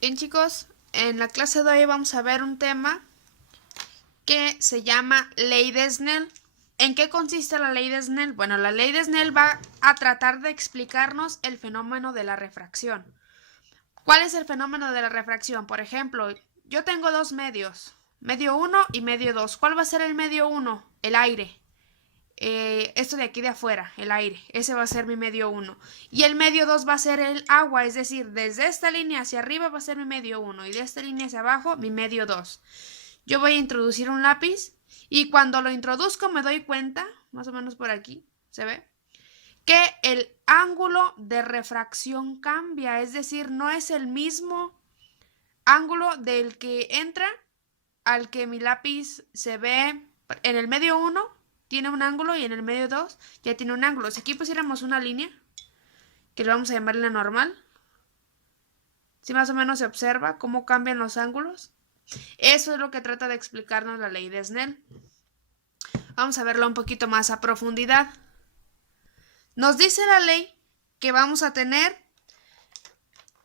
Bien chicos, en la clase de hoy vamos a ver un tema que se llama Ley de Snell. ¿En qué consiste la Ley de Snell? Bueno, la Ley de Snell va a tratar de explicarnos el fenómeno de la refracción. ¿Cuál es el fenómeno de la refracción? Por ejemplo, yo tengo dos medios, medio 1 y medio 2. ¿Cuál va a ser el medio 1? El aire. Esto de aquí de afuera, el aire, ese va a ser mi medio 1. Y el medio 2 va a ser el agua, es decir, desde esta línea hacia arriba va a ser mi medio 1 y de esta línea hacia abajo mi medio 2. Yo voy a introducir un lápiz y cuando lo introduzco me doy cuenta, más o menos por aquí, ¿se ve? Que el ángulo de refracción cambia, es decir, no es el mismo ángulo del que entra al que mi lápiz se ve en el medio 1 tiene un ángulo y en el medio 2 ya tiene un ángulo. Si aquí pusiéramos una línea, que le vamos a llamar la normal, si más o menos se observa cómo cambian los ángulos, eso es lo que trata de explicarnos la ley de Snell. Vamos a verlo un poquito más a profundidad. Nos dice la ley que vamos a tener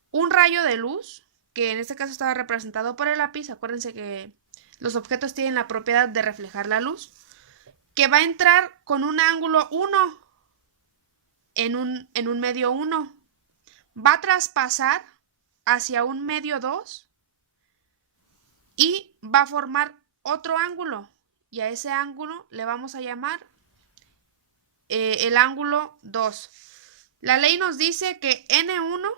un rayo de luz, que en este caso estaba representado por el lápiz. Acuérdense que los objetos tienen la propiedad de reflejar la luz, que va a entrar con un ángulo 1 en un medio 1. Va a traspasar hacia un medio 2 y va a formar otro ángulo. Y a ese ángulo le vamos a llamar el ángulo 2. La ley nos dice que N1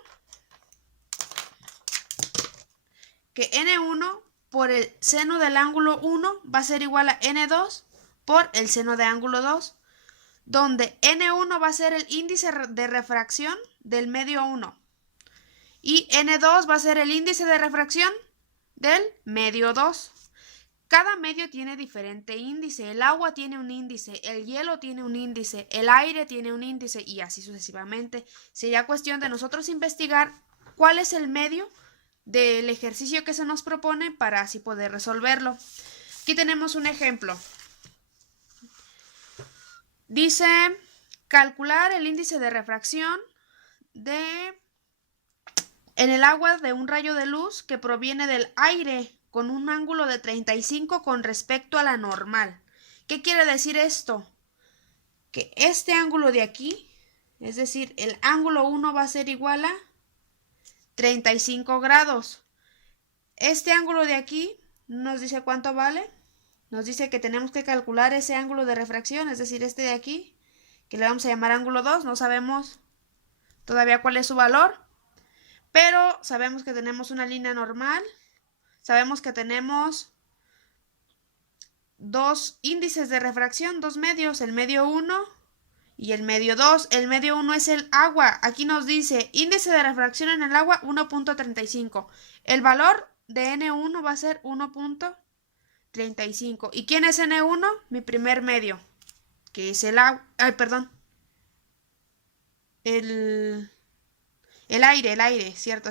por el seno del ángulo 1 va a ser igual a N2 por el seno de ángulo 2, donde N1 va a ser el índice de refracción del medio 1 y N2 va a ser el índice de refracción del medio 2. Cada medio tiene diferente índice. El agua tiene un índice, el hielo tiene un índice, el aire tiene un índice y así sucesivamente. Sería cuestión de nosotros investigar cuál es el medio del ejercicio que se nos propone para así poder resolverlo. Aquí tenemos un ejemplo. Dice calcular el índice de refracción en el agua de un rayo de luz que proviene del aire con un ángulo de 35 con respecto a la normal. ¿Qué quiere decir esto? Que este ángulo de aquí, es decir, el ángulo 1 va a ser igual a 35 grados. Este ángulo de aquí nos dice cuánto vale. Nos dice que tenemos que calcular ese ángulo de refracción, es decir, este de aquí, que le vamos a llamar ángulo 2. No sabemos todavía cuál es su valor, pero sabemos que tenemos una línea normal. Sabemos que tenemos dos índices de refracción, dos medios, el medio 1 y el medio 2. El medio 1 es el agua. Aquí nos dice índice de refracción en el agua 1.35. El valor de N1 va a ser 1.35. ¿Y quién es N1? Mi primer medio, que es el agua. Ay, perdón. El, el aire, cierto.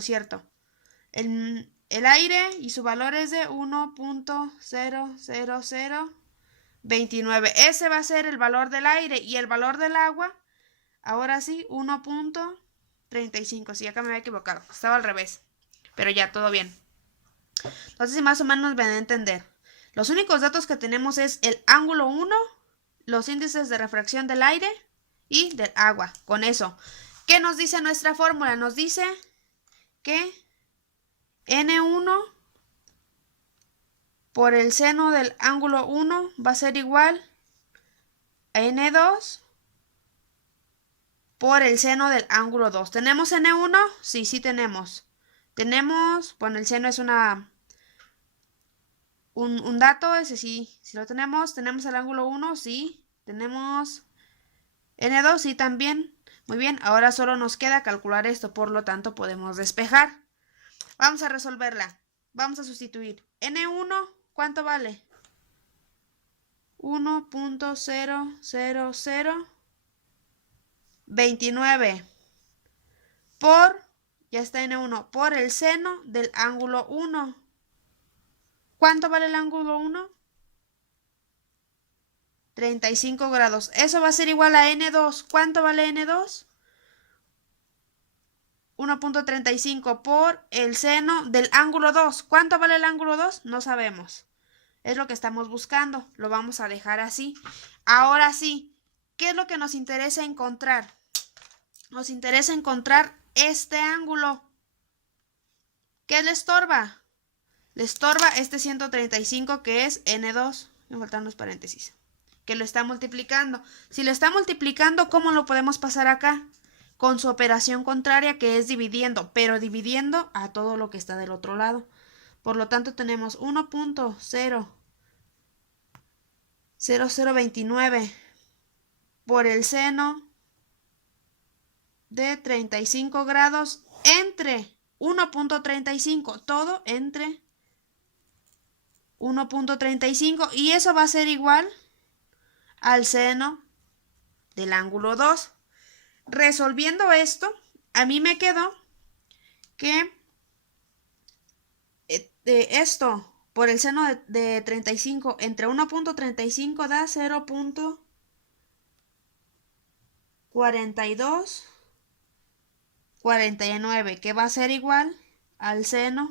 El aire y su valor es de 1.00029. Ese va a ser el valor del aire y el valor del agua, ahora sí, 1.35. Sí, acá me había equivocado, estaba al revés, pero ya, todo bien. Entonces, más o menos van a entender. Los únicos datos que tenemos es el ángulo 1, los índices de refracción del aire y del agua. Con eso, ¿qué nos dice nuestra fórmula? Nos dice que N1 por el seno del ángulo 1 va a ser igual a N2 por el seno del ángulo 2. ¿Tenemos N1? Sí, sí tenemos. Bueno, el seno es un dato, ese sí, lo tenemos. ¿Tenemos el ángulo 1? Sí. ¿Tenemos N2? Sí, también. Muy bien, ahora solo nos queda calcular esto, por lo tanto podemos despejar. Vamos a resolverla. Vamos a sustituir. N1, ¿cuánto vale? 1.00029 por, ya está N1, por el seno del ángulo 1. ¿Cuánto vale el ángulo 1? 35 grados. Eso va a ser igual a N2. ¿Cuánto vale N2? 1.35 por el seno del ángulo 2. ¿Cuánto vale el ángulo 2? No sabemos. Es lo que estamos buscando. Lo vamos a dejar así. Ahora sí, ¿qué es lo que nos interesa encontrar? Nos interesa encontrar este ángulo. ¿Qué le estorba? Le estorba este 135 que es N2. Me faltan los paréntesis. Que lo está multiplicando. Si lo está multiplicando, ¿cómo lo podemos pasar acá? Con su operación contraria que es dividiendo, pero dividiendo a todo lo que está del otro lado. Por lo tanto tenemos 1.0029 por el seno de 35 grados entre 1.35, todo entre 1.35 y eso va a ser igual al seno del ángulo 2. Resolviendo esto, a mí me quedó que esto por el seno de 35 entre 1.35 da 0.4249, que va a ser igual al seno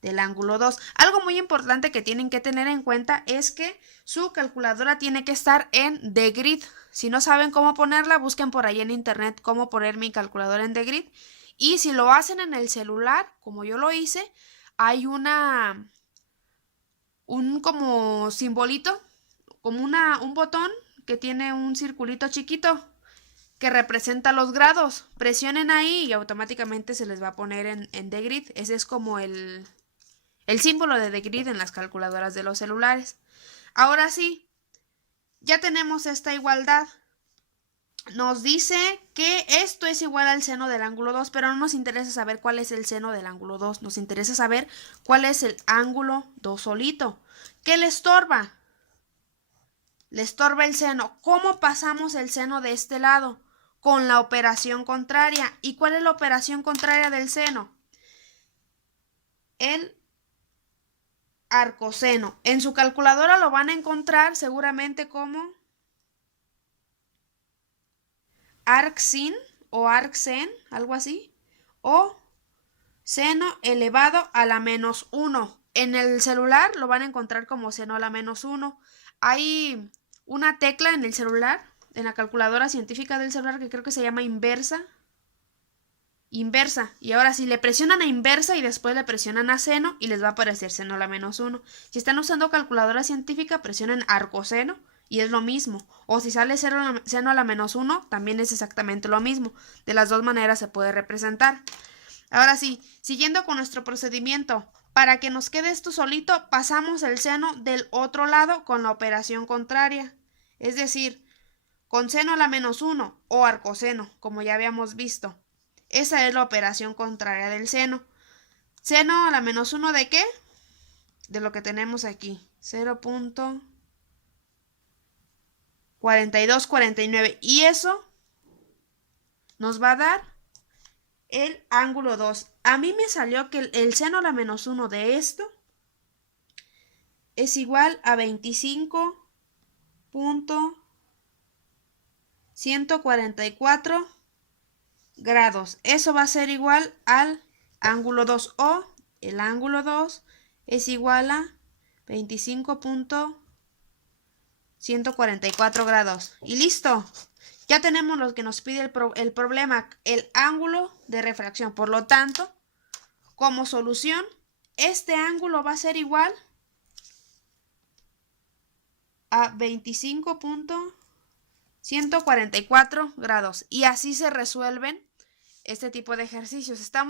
del ángulo 2. Algo muy importante que tienen que tener en cuenta es que su calculadora tiene que estar en Degrid. Si no saben cómo ponerla, busquen por ahí en internet cómo poner mi calculadora en Degrid. Y si lo hacen en el celular, como yo lo hice, hay un como simbolito, como un botón que tiene un circulito chiquito que representa los grados. Presionen ahí y automáticamente se les va a poner en Degrid. Ese es como el símbolo de Degrid en las calculadoras de los celulares. Ahora sí, ya tenemos esta igualdad. Nos dice que esto es igual al seno del ángulo 2, pero no nos interesa saber cuál es el seno del ángulo 2. Nos interesa saber cuál es el ángulo 2 solito. ¿Qué le estorba? Le estorba el seno. ¿Cómo pasamos el seno de este lado? Con la operación contraria. ¿Y cuál es la operación contraria del seno? El arcoseno. En su calculadora lo van a encontrar seguramente como arcsin o arcsen, algo así, o seno elevado a la menos 1. En el celular lo van a encontrar como seno a la menos 1. Hay una tecla en el celular, en la calculadora científica del celular, que creo que se llama inversa. Y ahora si le presionan a inversa y después le presionan a seno y les va a aparecer seno a la menos 1. Si están usando calculadora científica, presionen arcoseno y es lo mismo. O si sale seno a la menos 1, también es exactamente lo mismo. De las dos maneras se puede representar. Ahora sí, siguiendo con nuestro procedimiento, para que nos quede esto solito, pasamos el seno del otro lado con la operación contraria. Es decir, con seno a la menos 1 o arcoseno, como ya habíamos visto. Esa es la operación contraria del seno. ¿Seno a la menos 1 de qué? De lo que tenemos aquí. 0.4249. Y eso nos va a dar el ángulo 2. A mí me salió que el seno a la menos 1 de esto es igual a 25.144 grados. Eso va a ser igual al ángulo 2 o el ángulo 2 es igual a 25.144 grados. Y listo. Ya tenemos lo que nos pide el problema, el ángulo de refracción. Por lo tanto, como solución, este ángulo va a ser igual a 25.144 grados. Y así se resuelven este tipo de ejercicios. Estamos